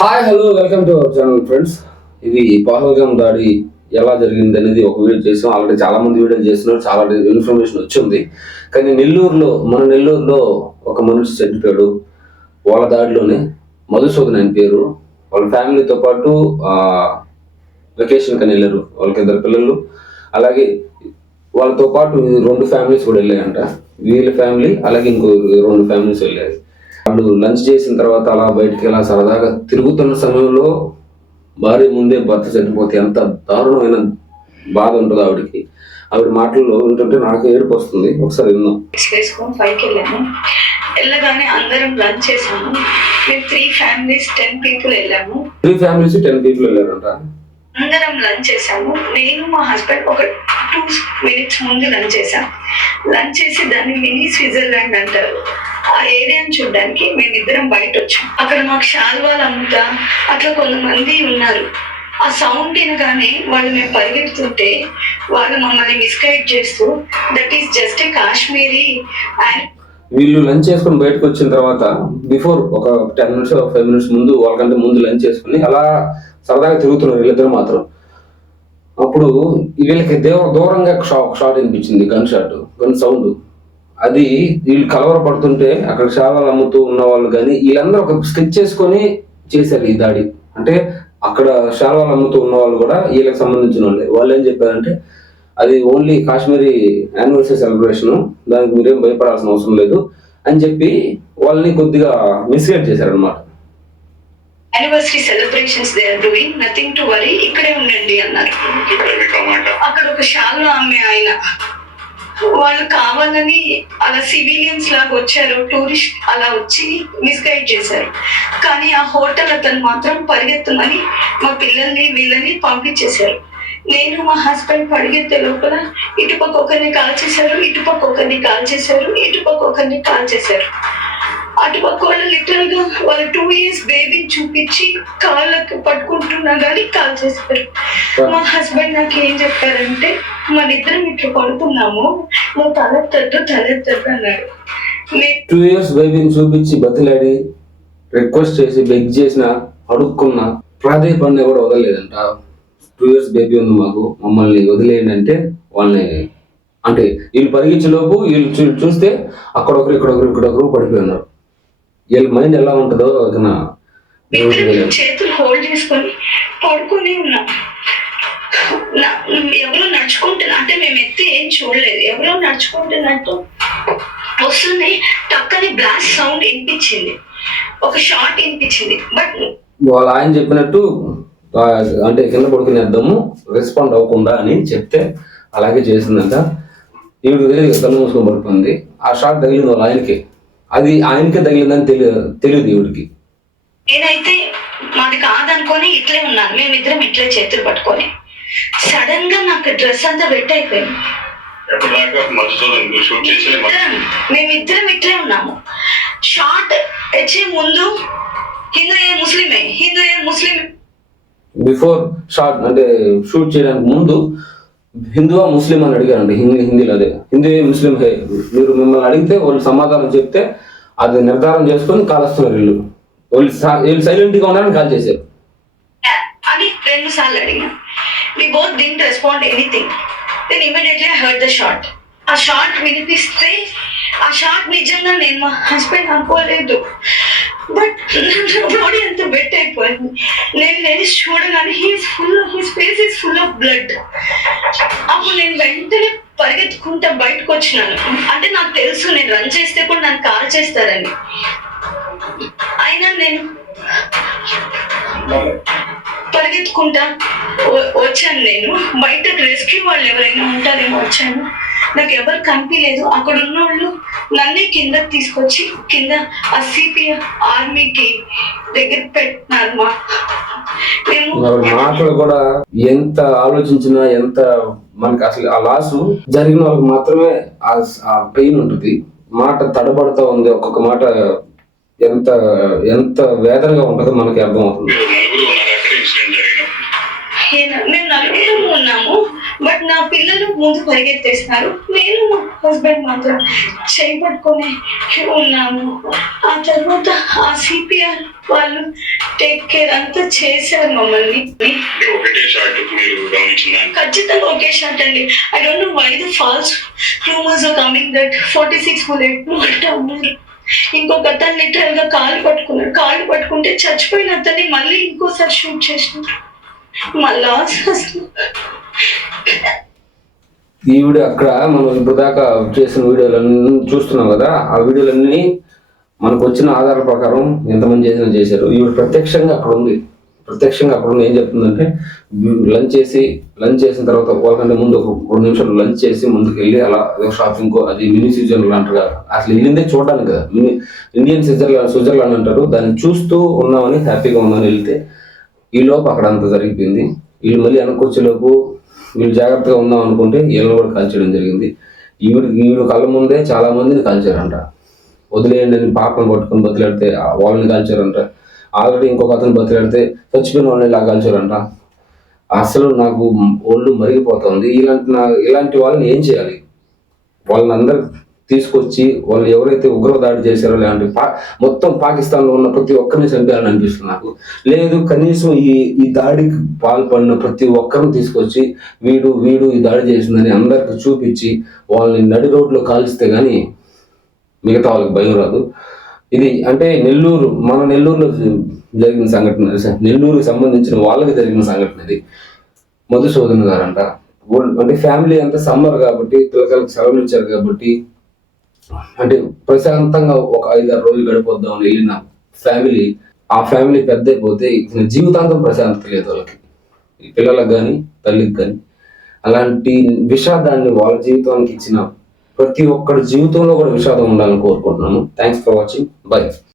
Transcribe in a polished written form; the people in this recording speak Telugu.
Hi hello welcome to our channel friends. ఇది పహల్గామ్ దాడి ఎలా జరిగింది అనేది ఒక వీడియో చేసాం. ఆల్రెడీ చాలా మంది వీడియోలు చేస్తున్నారు, చాలా ఇన్ఫర్మేషన్ వచ్చింది. కానీ మన నెల్లూరులో ఒక మనిషి చనిపోయాడు. వాళ్ళ దాడిలోనే మధుసూదన్ ఆయన పేరు. వాళ్ళ ఫ్యామిలీతో పాటు వెకేషన్ కని వెళ్ళారు. వాళ్ళకి 2 పిల్లలు, అలాగే వాళ్ళతో పాటు 2 ఫ్యామిలీస్ కూడా వెళ్ళాయంట. వీళ్ళ ఫ్యామిలీ అలాగే ఇంకో 2 ఫ్యామిలీస్ వెళ్ళాయి. వాళ్ళు లంచ్ చేసిన తర్వాత అలా బయటికి ఎలా సరదాగా తిరుగుతున్న సమయంలో భార్య ముందే భర్త చనిపోతే ఎంత దారుణమైన బాధ ఉంటుందో ఆవిడకి. ఆవిడ మాటల్లో వింటుంటే నాకు ఏడుపు వస్తుంది. ఒకసారి విందాం. వేసుకొని పైకి వెళ్ళాము. వెళ్ళగానే అందరం లంచ్ చేసాము. మేము 3 ఫ్యామిలీస్ 10 పీపుల్ వెళ్ళాము. 3 ఫ్యామిలీస్ 10 పీపుల్ వెళ్ళారంట. అందరం లంచ్ చేసాము. నేను మా హస్బెండ్ ఒక 2 minutes ముందు లంచ్ చేసాం. లంచ్ చేసి దాన్ని మినీ స్విట్జర్లాండ్ అంటారు. ఆ ఏరియాని చూడడానికి మేమిద్దరం బయట వచ్చాం. అక్కడ మాకు శాల్వాలు అమ్ముతా అట్లా కొంతమంది ఉన్నారు. ఆ సౌండ్ వినగానే వాళ్ళు మేము పరిగెడుతుంటే వాళ్ళు మమ్మల్ని మిస్గైడ్ చేస్తూ that is just a Kashmiri and వీళ్ళు లంచ్ చేసుకుని బయటకు వచ్చిన తర్వాత బిఫోర్ ఒక 10 minutes 5 minutes ముందు వాళ్ళకంటే ముందు లంచ్ చేసుకుని అలా సరదాగా తిరుగుతున్నారు వీళ్ళిద్దరు మాత్రం. అప్పుడు వీళ్ళకి దూరంగా షాట్ వినిపించింది, గన్ సౌండ్. అది వీళ్ళు కలవరపడుతుంటే అక్కడ శాలాలు అమ్ముతూ ఉన్న వాళ్ళు కానీ వీళ్ళందరూ ఒక స్కెచ్ చేసుకొని చేశారు ఈ దాడి. అంటే అక్కడ శాలాలు అమ్ముతూ ఉన్న వాళ్ళు కూడా వీళ్ళకి సంబంధించిన వాళ్ళు ఏం చెప్పారంటే అది ఓన్లీ కాశ్మీరీ యానివర్సరీ సెలబ్రేషన్, దానికి మీరేం భయపడాల్సిన అవసరం లేదు అని చెప్పి వాళ్ళని కొద్దిగా మిస్గైడ్ చేశారనమాట. Anniversary celebrations they are doing, nothing to worry, ఇక్కడే ఉండండి అన్నారు. అక్కడ ఒక శాల్వా అమ్మే ఆయన వాళ్ళు కావాలని అలా సివిలియన్స్ లాగా వచ్చారు, టూరిస్ట్ అలా వచ్చి మిస్గైడ్ చేశారు. కానీ ఆ హోటల్ అతను మాత్రం పరిగెత్తమని మా పిల్లల్ని వీళ్ళని పంపించేశారు. నేను మా హస్బెండ్ పరిగెత్తే లోపల ఇటుపక్క ఒకరిని కాల్ చేశారు, ఇటుపక్క ఒకరిని కాల్ చేశారు, ఇటుపక్క ఒకరిని కాల్ చేశారు. అటుపక్క వాళ్ళు లిటరల్ గా వాళ్ళు 2 years బేబీ చూపించి కాళ్ళకి పట్టుకుంటున్నా కానీ కాల్ చేశారు. మా హస్బెండ్ నాకు ఏం చెప్పారంటే మన ఇద్దరం ఇట్లా పడుతున్నాము, నువ్వు తలెత్తద్దు అన్నాడు. 2 years బేబీని చూపించి బతిలాడి రిక్వెస్ట్ చేసి బెగ్ చేసిన అడుక్కున్నా ప్రాధాయపడినా కూడా వదలలేదంట. 2 years బేబీ ఉంది మాకు, మమ్మల్ని వదిలేయండి అంటే వాళ్ళని అంటే వీళ్ళు పరిగించేలోపు వీళ్ళు చూస్తే అక్కడొకరు ఇక్కడొకరు పడిపోయినారు. వీళ్ళ మైండ్ ఎలా ఉంటుందో చేతులు హోల్డ్ చేసుకొని పడుకొని ఉన్నాం. ఎవరో నడుచుకుంటున్నా అంటే మేము ఎత్తి ఏం చూడలేదు, ఎవరో నడుచుకుంటున్నట్టు వస్తుంది. టక్కని బ్లాస్ట్ సౌండ్ వినిపించింది, ఒక షాట్ వినిపించింది. బట్ వాళ్ళ ఆయన చెప్పినట్టు అంటే కింద పడుకునేద్దాము రెస్పాండ్ అవ్వకుండా అని చెప్తే అలాగే చేసిందంట. ఈవిడ కళ్ళు మూసుకొని పడుకుంది. ఆ షాట్ తగిలింది వాళ్ళ ఆయనకే తగిలిందని తెలియదు ఈవిడికి. నేనైతే మాది కాదనుకొని ఇట్లే ఉన్నాను, మేమిద్దరం ఇట్లే చేతులు పట్టుకొని. సడన్ గా నాకు డ్రెస్ అంతా వెట్ అయిపోయింది. మేమిద్దరం ఇట్లే ఉన్నాము. షార్ట్ వచ్చే ముందు హిందూ ఏ ముస్లిం బిఫోర్ షార్ట్ అంటే షూట్ చేయడానికి ముందు హిందువా ముస్లిం అని అడిగారండి. హిందీలో అదే హిందూ ఏ ముస్లిం హే. మీరు మిమ్మల్ని అడిగితే వాళ్ళు సమాధానం చెప్తే అది నిర్ధారణ చేసుకొని కాలుస్తున్నారు వీళ్ళు సైలెంట్ గా ఉన్నారని కాల్ చేశారు అని 2 సార్లు అడిగినా. We both didn't respond anything. Then immediately I heard the shot. ఆ షాట్ వినిపిస్తే ఆ షాట్ నిజంగా నేను మా హస్బెండ్ అనుకోలేదు. బట్ బాడీ అంతా బెట్ అయిపోయింది. నేను చూడగానే his face is full of blood. అప్పుడు నేను వెంటనే పరిగెత్తుకుంటా బయటకు వచ్చినాను. అంటే నాకు తెలుసు నేను రన్ చేస్తే కూడా నన్ను కాల్ చేస్తారని. అయినా నేను పరిగెత్తుకుంటా వచ్చాను. నేను బయటకు రెస్క్యూ వాళ్ళు ఎవరైనా ఉంటారేమో వచ్చాను. నాకు ఎవరు కనిపించలేదు. అక్కడ ఉన్న వాళ్ళు నన్నే కిందకి తీసుకొచ్చి కింద ఆ సిపిఎం ఆర్మీకి దగ్గర పెట్టినారు. మాటలు కూడా ఎంత ఆలోచించినా ఎంత మనకి అసలు ఆ లాసు జరిగిన వాళ్ళకి మాత్రమే ఆ పెయిన్ ఉంటుంది. మాట తడబడుతూ ఉంది, ఒక్కొక్క మాట ఎంత ఎంత వేదనగా ఉంటుందో మనకి అర్థం అవుతుంది. మేము నలుగురు ఉన్నాము. బట్ నా పిల్లలు ముందు పరిగెత్తేస్తున్నారు, నేను మా హస్బెండ్ మాత్రం చేయి పట్టుకొని ఉన్నాము. ఆ తర్వాత ఆ సిపిఆర్ వాళ్ళు టేక్ కేర్ అంతా చేశారు మమ్మల్ని. ఒకటే షాట్ మీరు గమనించిందా? ఖచ్చితంగా ఒకే షాట్ అండి. I don't know why the false rumours are coming that 46 bullet అంటే ఉన్నారు. ఇంకొక అతను లిటరల్ గా కాళ్ళు పట్టుకున్నాడు. కాళ్ళు పట్టుకుంటే చచ్చిపోయిన అతన్ని మళ్ళీ ఇంకోసారి షూట్ చేసినారు. మళ్ళా ఈవిడ అక్కడ మనం ఇప్పుడు దాకా చేసిన వీడియోలన్నీ చూస్తున్నాం కదా, ఆ వీడియోలన్నీ మనకు వచ్చిన ఆధారాల ప్రకారం ఎంతమంది చేశారు. ఈవిడ ప్రత్యక్షంగా అక్కడ ఉంది. ప్రత్యక్షంగా అక్కడ ఉంది. ఏం చెప్తుందంటే, లంచ్ చేసిన తర్వాత వాళ్ళకంటే ముందు ఒక 2 నిమిషాలు లంచ్ చేసి ముందుకు వెళ్ళి అలా షాపింగ్, అది మినీ స్విట్జర్లాండ్ అంటారు. అసలు వెళ్ళిందే చూడడానికి కదా, ఇండియన్ స్విట్జర్లాండ్ అంటారు. దాన్ని చూస్తూ ఉన్నామని, హ్యాపీగా ఉన్నామని వెళ్తే ఈ లోపు అక్కడ అంత జరిగిపోయింది. వీళ్ళు మళ్ళీ వెనకొచ్చేలోపు వీళ్ళు జాగ్రత్తగా ఉన్నాం అనుకుంటే వీళ్ళని కూడా కాల్చేయడం జరిగింది. ఈవిడ కళ్ళ ముందే చాలా మందిని కాల్చారంట. వదిలేయండి అని పాపను పట్టుకొని బతిలాడితే వాళ్ళని కాల్చారంట. ఆల్రెడీ ఇంకొక అతను బతిలాడితే చచ్చిపోయిన వాళ్ళని ఇలా కాల్చారంట. అసలు నాకు ఒళ్ళు మరిగిపోతుంది. ఇలాంటి వాళ్ళని ఏం చేయాలి? వాళ్ళని అందరు తీసుకొచ్చి వాళ్ళు ఎవరైతే ఉగ్ర దాడి చేశారో, లేదంటే మొత్తం పాకిస్తాన్లో ఉన్న ప్రతి ఒక్కరిని చంపాలని అనిపిస్తుంది నాకు. లేదు, కనీసం ఈ దాడికి పాల్పడిన ప్రతి ఒక్కరిని తీసుకొచ్చి వీడు ఈ దాడి చేసిందని అందరికి చూపించి వాళ్ళని నడి రోడ్లో కాల్చితే గానీ మిగతా వాళ్ళకి భయం రాదు. ఇది అంటే మన నెల్లూరులో జరిగిన సంఘటన, నెల్లూరుకి సంబంధించిన వాళ్ళకి జరిగిన సంఘటన ఇది. మధుసూదన్ గారంట, అంటే ఫ్యామిలీ అంతా సమ్మర్ కాబట్టి పిల్లకాయలకు సెలవులు ఇచ్చారు కాబట్టి, అంటే ప్రశాంతంగా ఒక 5-6 రోజులు గడిపోద్దామని వెళ్ళిన ఫ్యామిలీ, ఆ ఫ్యామిలీ పెద్ద అయిపోతే జీవితాంతం ప్రశాంతత లేదు వాళ్ళకి, పిల్లలకు కానీ తల్లికి కానీ. అలాంటి విషాదాన్ని వాళ్ళ జీవితానికి ఇచ్చిన ప్రతి ఒక్కరి జీవితంలో కూడా విషాదం ఉండాలని కోరుకుంటున్నాను. Thanks for watching. బై.